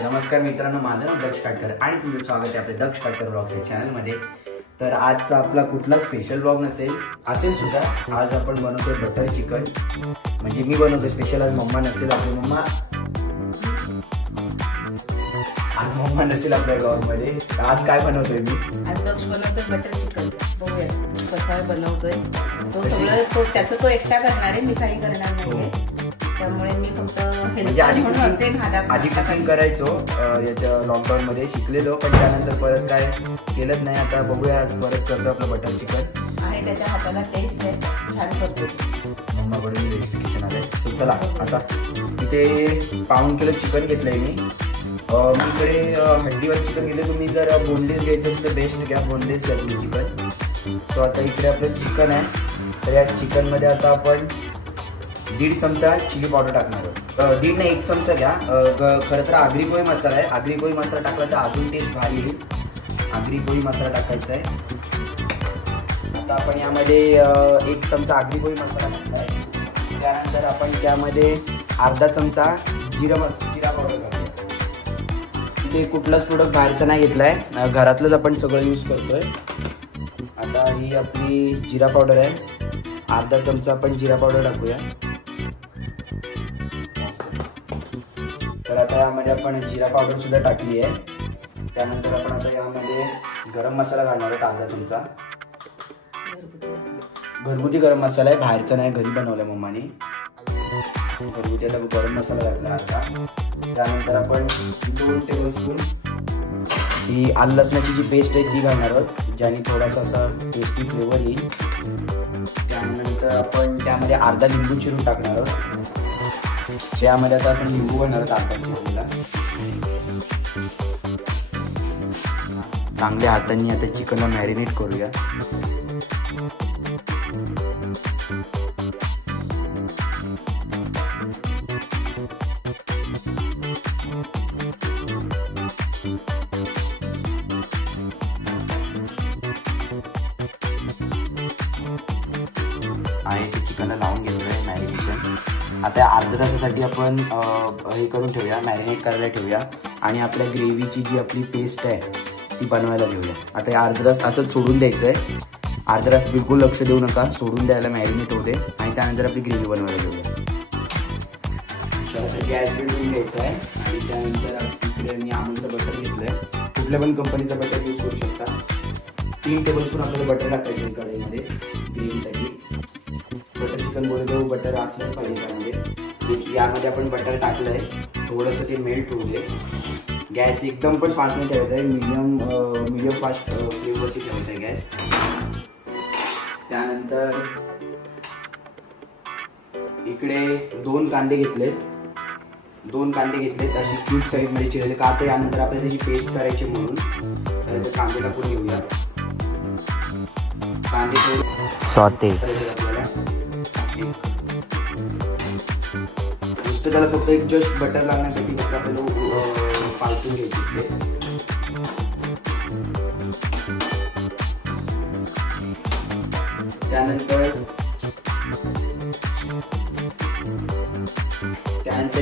नमस्कार मित्रांनो, माझं नाव दक्ष काटकर आणि तुमचं स्वागत आहे आपल्या दक्ष काटकर ब्लॉग्स या चॅनलमध्ये। तर आजचा आपला कुठला स्पेशल ब्लॉग असेल सुद्धा आज आपण बनवतोय बटर चिकन। म्हणजे मी बनवतोय स्पेशल, आज मम्मा नसेल आपली मम्मा नसेल आपल्या ब्लॉग मध्ये। आज काय बनवतोय मी? आज दक्ष बनवतोय बटर चिकन। बघूया कसा बनवतोय तो। सगळं तो त्याचं तो एकटा करणार आहे, मी काही करणार नाहीये। त्यामुळे मी फक्त हेल्प म्हणून असे आधी कुकिंग करायचो याच्या लॉकडाऊन मध्ये शिकलेलो, पण त्यानंतर परत काय केलंच नाही। आता बघूया आज परत करतो आपलं बटर चिकन आहे। त्याच्या हाताला टेस्ट आहे, छान करतो। मम्माकडून व्हेरिफिकेशन आलंय। सो चला आता इथे पाऊण किलो चिकन घेतलंय मी। इकडे हड्डीवर चिकन घेतलं, तुम्ही जर बोनलेस घ्यायचं असेल तर बेस्ट घ्या, बोनलेस घ्या तुम्ही चिकन। सो आता इकडे आपलं चिकन आहे, तर या चिकन मध्ये आता आपण 1.5 चमचा चिली पावडर टाकणार आहोत। 1.5 नाही 1 चमचा घ्या। खरं तर आगरी कोळी मसाला आहे, आगरी कोळी मसाला टाकला तर अजून टेस्ट भारी येईल। आगरी कोळी मसाला टाकायचा आहे। आता आपण यामध्ये 1 चमचा आगरी कोळी मसाला टाकलाय। त्यानंतर आपण त्यामध्ये अर्धा चमचा जिरा पावडर टाकूया। इथे कुठलाच प्रोडक्ट बाहेरचा नाही घेतलाय, घरातलंच आपण सगळं यूज करतोय। आता ही आपली जिरा पावडर आहे, अर्धा चमचा आपण जिरा पावडर टाकूया। तर आता यामध्ये आपण जिरा पावडर सुद्धा टाकली आहे। त्यानंतर आपण आता यामध्ये गरम मसाला घालणार आहोत, अर्धा चमचा। घरगुती गरम मसाला आहे, बाहेरचा नाही, घरी बनवलाय मम्माने। घरगुती आता गरम मसाला घातला अर्धा। त्यानंतर आपण 2 टेबलस्पून ही आलं लसणाची जी पेस्ट आहे ती घालणार आहोत, ज्याने थोडासा असा टेस्टी फ्लेवर येईल। त्यानंतर आपण त्यामध्ये अर्धा लिंबू चिरून टाकणार आहोत। त्यामध्ये आता आपण लिंबू घालणार आहोत अर्धा चिरलेला। चांगल्या हातांनी आता चिकनला मॅरिनेट करूया। आणि ते चिकनला लावून घेतोय मॅरिनेशन। आता अर्ध्या तासासाठी आपण हे करून ठेवूया, मॅरिनेट करायला ठेवूया। आणि आपल्या ग्रेव्हीची जी आपली पेस्ट आहे ती बनवायला घेऊया। आता या अर्धा तास असंच सोडून द्यायचं आहे। अर्धा तास बिलकुल लक्ष देऊ नका, सोडून द्यायला मॅरिनेट होते। आणि त्यानंतर आपली ग्रेव्ही बनवायला घेऊया। तर गॅस पेटवून घ्यायचा आहे। आणि त्यानंतर इकडे मी अमूलचं बटर घेतलंय, कुठल्या पण कंपनीचं बटर यूज करू शकता। 3 टेबलस्पून आपल्याला बटर टाकायचं आहे कढईमध्ये ग्रेव्हीसाठी। बटर चिकन बोलतो बटर असलंच पाहिजे त्यामध्ये। यामध्ये आपण बटर टाकलंय, थोडंसं ते मेल्ट होऊ दे। गॅस एकदम पण फास्ट नाही ठेवायचा आहे, मीडियम फास्ट फ्लेमवरती ठेवायचा आहे गॅस। त्यानंतर इकडे 2 कांदे घेतलेत, अशी क्यूब साईज मध्ये चिरले का तर यानंतर आपल्याला त्याची पेस्ट करायची म्हणून। तर कांदे टाकून घेऊया। कांदे सॉटे नुसतं त्याला फक्त एक जस्ट बटर लागण्यासाठी फक्त आपल्याला पालटून घ्यायचे। त्यानंतर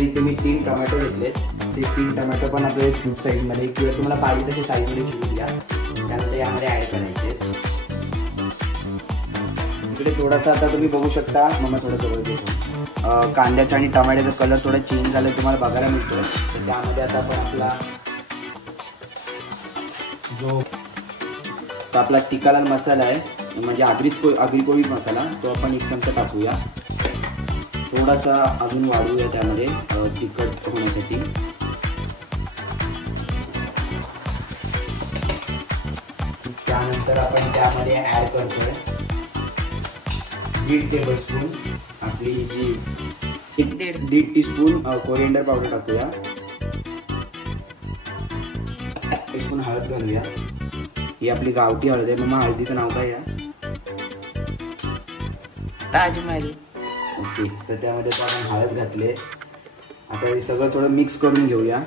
इथे मी 3 टोमॅटो घेतले। ते 3 टोमॅटो पण आपल्याला क्यूब साईज मध्ये किंवा तुम्हाला पाहिजे तशी साईज मध्ये चिरून घ्या। त्यानंतर यामध्ये ऍड करायचे। इकडे थोडासा आता तुम्ही बघू शकता, मग थोडं जवळ घेतो, कांद्याचा आणि टमाट्याचा कलर थोडा चेंज झाला तुम्हाला बघायला मिळतो। तर त्यामध्ये आता आपण आपला तिखा लाल मसाला आहे, म्हणजे आगरी कोळी मसाला, तो आपण 1 चमचा टाकूया। थोडासा अजून वाढवूया त्यामध्ये तिखट होण्यासाठी। त्यानंतर आपण त्यामध्ये ऍड करतोय 1.5 टेबलस्पून आपली जी 1.5 टीस्पून कोरिएंडर पावडर टाकूया। 1 टीस्पून हळद घालूया। ही आपली गावठी हळद आहे। मग हळदीचं नाव काय आहे? ताजमहल। ओके, तर त्यामध्ये आपण हळद घातले। आता हे सगळं थोडं मिक्स करून घेऊया।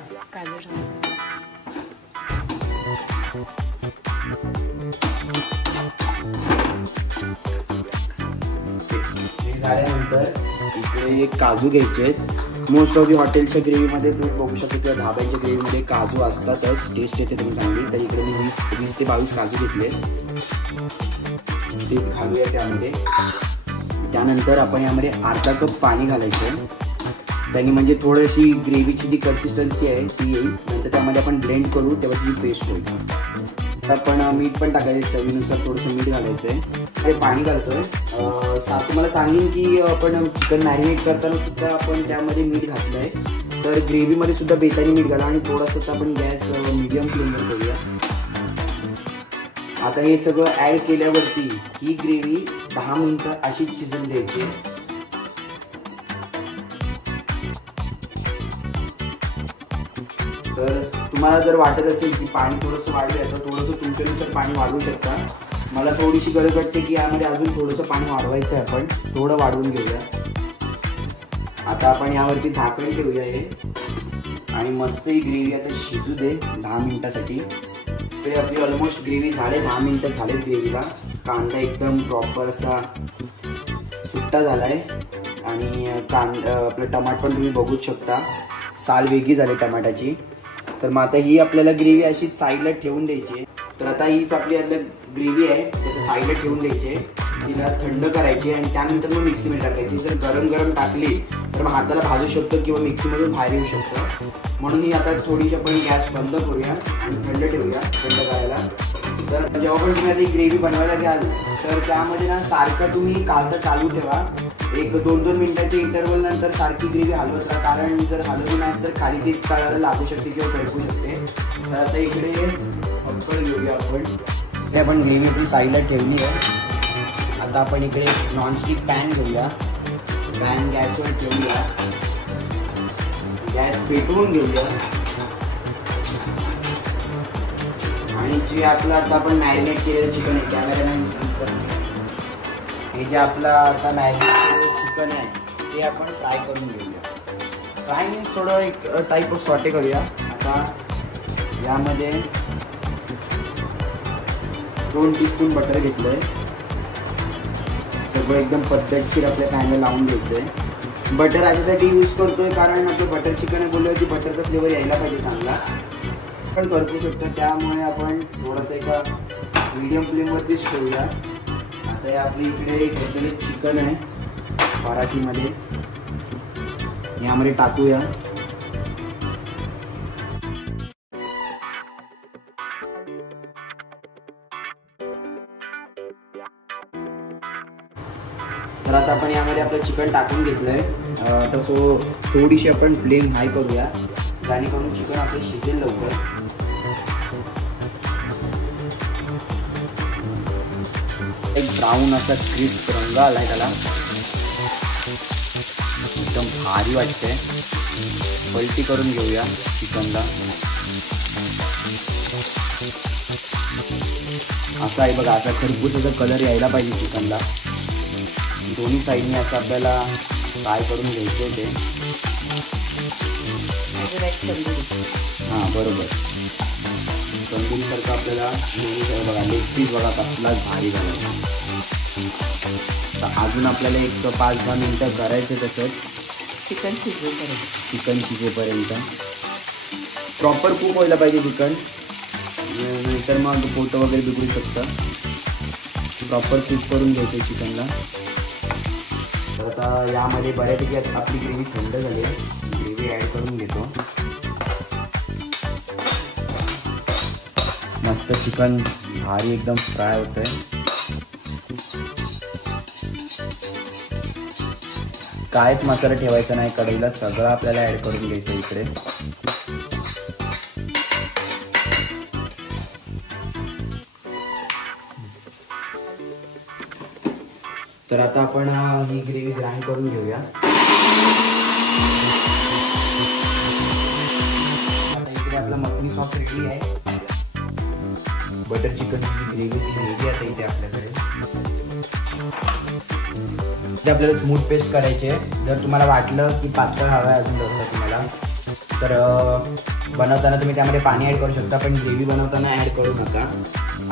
झाल्यानंतर इकडे काजू घ्यायचे, मोस्ट ऑफ दी हॉटेलच्या ग्रेव्हीमध्ये तुम्ही बघू शकता किंवा धाब्यांच्या ग्रेव्हीमध्ये काजू असतातच, टेस्ट येते तुम्ही चांगली. तर इकडे मी 20 ते 22 काजू घेतले, ते घालूया त्यामध्ये. त्यानंतर आपण यामध्ये अर्धा कप पाणी घालायचं, त्यांनी म्हणजे थोडीशी ग्रेव्हीची जी कन्सिस्टन्सी आहे ती येईल. नंतर त्यामध्ये आपण ब्लेंड करू तेव्हा ती पेस्ट होईल. तर आपण मीठ पण टाकायचं, चवीनुसार थोडंसं मीठ घालायचं आहे. ते पाणी घालतोय. तुम्हाला सांगेन की आपण चिकन मॅरिनेट करताना सुद्धा आपण त्यामध्ये मीठ घातलं आहे. तर ग्रेव्हीमध्ये सुद्धा बेतानी मीठ घाला आणि थोडंसं आपण गॅस मीडियम फ्लेमवर करूया. आता हे सगळं ॲड केल्यावरती ही ग्रेव्ही 10 मिनिटं अशीच शिजून द्यायची. तर तुम्हाला जर वाटत असेल की पाणी थोडंसं वाढूया तर थोडंसं तुमच्यानुसार पाणी वाढवू शकता. मला थोडीशी गरज वाटते की यामध्ये अजून थोडंसं पाणी वाढवायचं आहे, आपण थोडं वाढवून घेऊया. आता आपण यावरती झाकण ठेवूया हे आणि मस्त ही ग्रेव्ही आता शिजू दे 10 मिनिटासाठी. तरी आपली ऑलमोस्ट ग्रेव्ही झाले, 10 मिनिटं झालेत ग्रेव्हीला. कांदा एकदम प्रॉपर असा सुट्टा झाला आहे आणि आपलं टमाट पण तुम्ही बघूच शकता, साल वेगळी झाली टमाट्याची. तर मग आता ही आपल्याला ग्रेव्ही अशी साईडला ठेवून द्यायची आहे. तर आता हीच आपली ग्रेव्ही आहे त्याच्या साईडला ठेवून द्यायची आहे, तिला थंड करायची आणि त्यानंतर मग मिक्सीमध्ये टाकायची. जर गरम टाकली तर मग हाताला भाजू शकतो किंवा मिक्सीमधून बाहेर येऊ शकतो. म्हणून ही आता थोडीशी आपण गॅस बंद करूया आणि थंड ठेवूया थंड करायला. तर जेव्हा पण तुम्ही आता ही ग्रेव्ही बनवायला घ्याल तर त्यामध्ये ना सारखं तुम्ही काढता चालू ठेवा. 1-2 मिनिटाच्या इंटरव्हल नंतर सारखी ग्रेव्ही हलवत राहा, कारण जर हलवली नाही तर खाली ती तळाला लागू शकते किंवा करपू शकते. तर आता इकडे पक्कड घेऊया आपण. इकडे आपण ग्रेव्ही आपली साईडला ठेवली आहे. आता आपण इकडे नॉनस्टिक पॅन घेऊया, पॅन गॅसवर ठेवूया, गॅस पेटवून घेऊया आणि जे आपलं आता आपण मॅरिनेट केलेलं चिकन आहे, कॅमेरामॅन हे जे आपलं आता मॅरिनेट केलेलं चिकन आहे ते आपण फ्राय करून घेऊया. फ्राय मीन्स थोडं एक टाईप ऑफ सॉटे करूया. आता यामध्ये 2 टीस्पून बटर घेतलं आहे. सगळं एकदम पद्धतशीर आपल्या पॅनला लावून घ्यायचं आहे. बटर याच्यासाठी यूज करतोय कारण आपलं बटर चिकन आहे बोललं की बटरचा फ्लेवर यायला पाहिजे चांगला. पण करू शकतो, त्यामुळे आपण थोडंसं एका मीडियम फ्लेमवरतीच ठेवूया. आता हे आपली इकडे घेतलेले चिकन आहे पराठीमध्ये, यामध्ये टाकूया. तर आता आपण यामध्ये आपलं चिकन टाकून घेतलंय. तर थोडीशी आपण फ्लेम हाय करूया जेणेकरून चिकन आपलं शिजेल लवकर. एक ब्राऊन असा क्रिस्प रंग आलाय त्याला, एकदम भारी वाटते. पलटी करून घेऊया चिकनला. असा आहे बघा, असा खरपूस कलर यायला पाहिजे चिकनला. दोन्ही साईडने असं आपल्याला फ्राय करून घ्यायचं ते. हां बरोबर, तंदुरीसारखं आपल्याला दोन्ही साईड बघा. लेग पीस बघा कसलाच भारी झाला. तर अजून आपल्याला एक 5-10 मिनिटं करायचं तसंच चिकन शिजेपर्यंत. प्रॉपर कुक व्हायला पाहिजे चिकन, नाहीतर मग फोटो वगैरे बिघडू शकतं. प्रॉपर कुक करून घ्यायचं चिकनला. तर आता यामध्ये बऱ्यापैकी आपली ग्रेव्ही थंड झाली आहे, ग्रेव्ही ॲड करून घेतो. मस्त चिकन भारी एकदम फ्राय होत आहे. कायच मसाला ठेवायचा नाही कढईला, सगळं आपल्याला ॲड करून घ्यायचं इकडे. तर आता आपण ही ग्रेव्ही ग्राइंड करून घेऊया. आता इकडे आपला मखनी सॉस रेडी आहे. बटर चिकनची ग्रेव्ही रेडी आता इथे आपल्याकडे. आपल्याला स्मूथ पेस्ट करायची आहे. जर तुम्हाला वाटलं की पातळ हवा आहे अजून रस्सा तुम्हाला, तर बनवताना तुम्ही त्यामध्ये पाणी ॲड करू शकता, पण ग्रेव्ही बनवताना ॲड करू नका.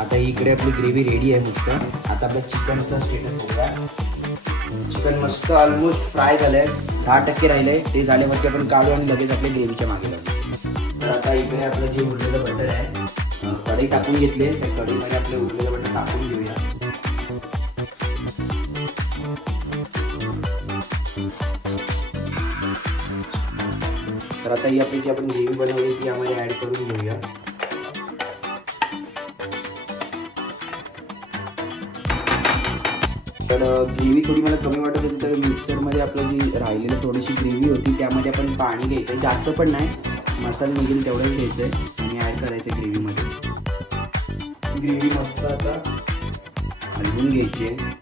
आता इकडे आपली ग्रेव्ही रेडी आहे मस्त. आता आपल्या चिकनचा स्टेटस बघूया. चिकन मस्त ऑलमोस्ट फ्राय झालंय, 10% राहिलंय. ते झाल्यावरती आपण काढू आणि लगेच आपल्या ग्रेव्हीच्या मागे लागू. तर आता इकडे आपलं जे उरलेलं बटर आहे कढई टाकून घेतले, त्या कढईमध्ये आपले उरलेलं बटर टाकून घेऊया. तर आता ही आपली जी आपण ग्रेव्ही बनवली ती यामध्ये ऍड करून घेऊया. तर ग्रेव्ही थोडी मला कमी वाटत होती, तर मिक्सरमध्ये आपलं जी राहिलेली थोडीशी ग्रेव्ही होती त्यामध्ये आपण पाणी घ्यायचं, जास्त पण नाही, मसाला निघेल तेवढंच घ्यायचं आणि ऍड करायचं ग्रेव्हीमध्ये. ग्रेव्ही मस्त आता हलवून घ्यायची आहे.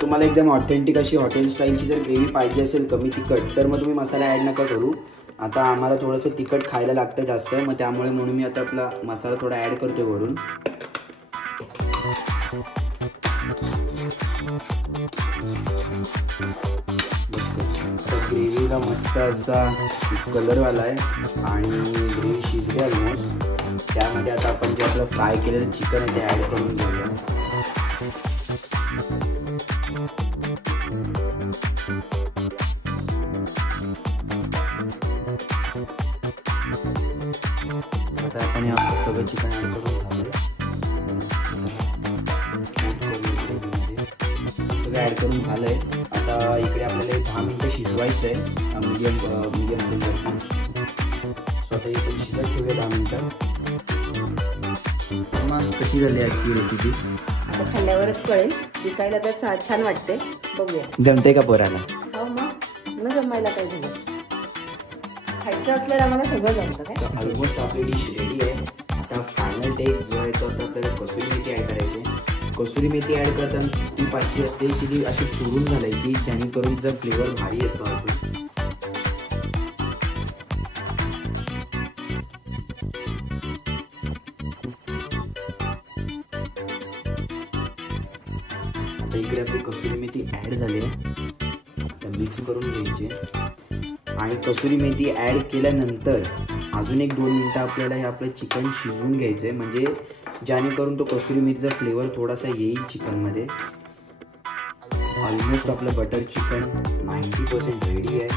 तुम्हाला एकदम ऑथेंटिक अशी हॉटेल स्टाईलची जर ग्रेव्ही पाहिजे असेल कमी तिखट, तर मग तुम्ही मसाला ॲड नका करू. आता आम्हाला थोडंसं तिखट खायला लागतं जास्त, मग त्यामुळे म्हणून मी आता आपला मसाला थोडा ॲड करतोय वरून. ग्रेव्हीला मस्त असा कलर आला आहे आणि ग्रेव्ही शिजली ऑलमोस्ट. त्यामध्ये आता आपण जे आपलं फ्राय केलेलं चिकन आहे ते ॲड करून घेऊया. आता आपण सगळं चिकन ॲड करून झालं, सगळं ॲड करून झालंय. आता इकडे आपल्याला 10 मिनिटं शिजवायचं आहे मीडियम फ्लेमवरती. सो आता इकडे शिजत ठेवूया 10 मिनिटं. मग कशी झाली आजची रेसिपी? आता खाल्ल्यावरच कळेल, दिसायला तर छान वाटते, बघूया. जमते का पोराला? हो मग न जमायला काय झालं, खायचं असल्यावर आम्हाला सगळं जमतं काय. ऑलमोस्ट आपली डिश रेडी आहे. आता फायनल टेक जो आहे तो आपल्याला कसुरी मेथी ॲड करायची. कसुरी मेथी ॲड करताना ती पाहिजे असते की ती अशी चुरून घालायची, जेणेकरून तिचा फ्लेवर भारी येतो अजून. आता इकडे आपली कसुरी मेथी ॲड झाली आहे. आता मिक्स करून घ्यायची आणि कसुरी मेथी ॲड केल्यानंतर अजून 1-2 मिनटं आपल्याला हे आपलं चिकन शिजवून घ्यायचं आहे, म्हणजे जेणेकरून तो कसुरी मेथीचा फ्लेवर थोडासा येईल चिकनमध्ये. ऑलमोस्ट आपलं बटर चिकन 90% रेडी आहे.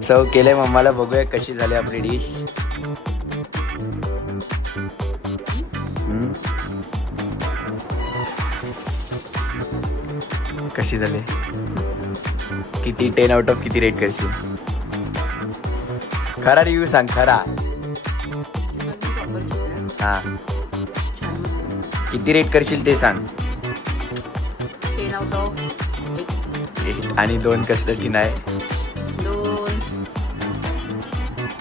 सर्व केलंय मम्माला, बघूया कशी झाली आपली डिश. कशी झाली? किती 10 आउट ऑफ किती रेट करशील? खरा रिव्ह्यू सांग, खरा. हा, किती रेट करशील ते सांग. 10 आउट ऑफ 8. आणि 2 कसं नाही? 2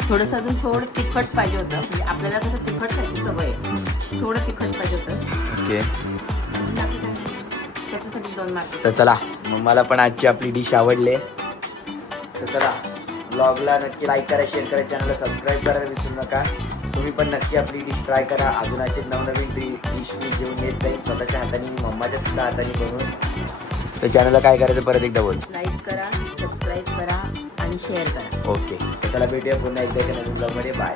थोडंसं अजून थोडं तिखट पाहिजे होतं, म्हणजे आपल्याला कसं तिखट खायची सवय आहे, थोडं तिखट पाहिजे होतं. ओके, त्याच्यासाठी 2 मार्क. तर चला, मला पण आजची आपली डिश आवडली. तर चला, ब्लॉगला नक्की लाईक करा, शेअर करा, चॅनलला सबस्क्राईब करायला विसरू नका. तुम्ही पण नक्की आपली डिश ट्राय करा. अजून असे नवनवीन डिश मी घेऊन येत जाईल स्वतःच्या हाताने, मम्माच्या सुद्धा हाताने बनवून. तर चॅनलला काय करायचं परत एकदा बोल. लाईक करा, सबस्क्राईब करा आणि शेअर करा. ओके, तर चला भेटूया पुन्हा एकदा एका नवीन ब्लॉगमध्ये. बाय.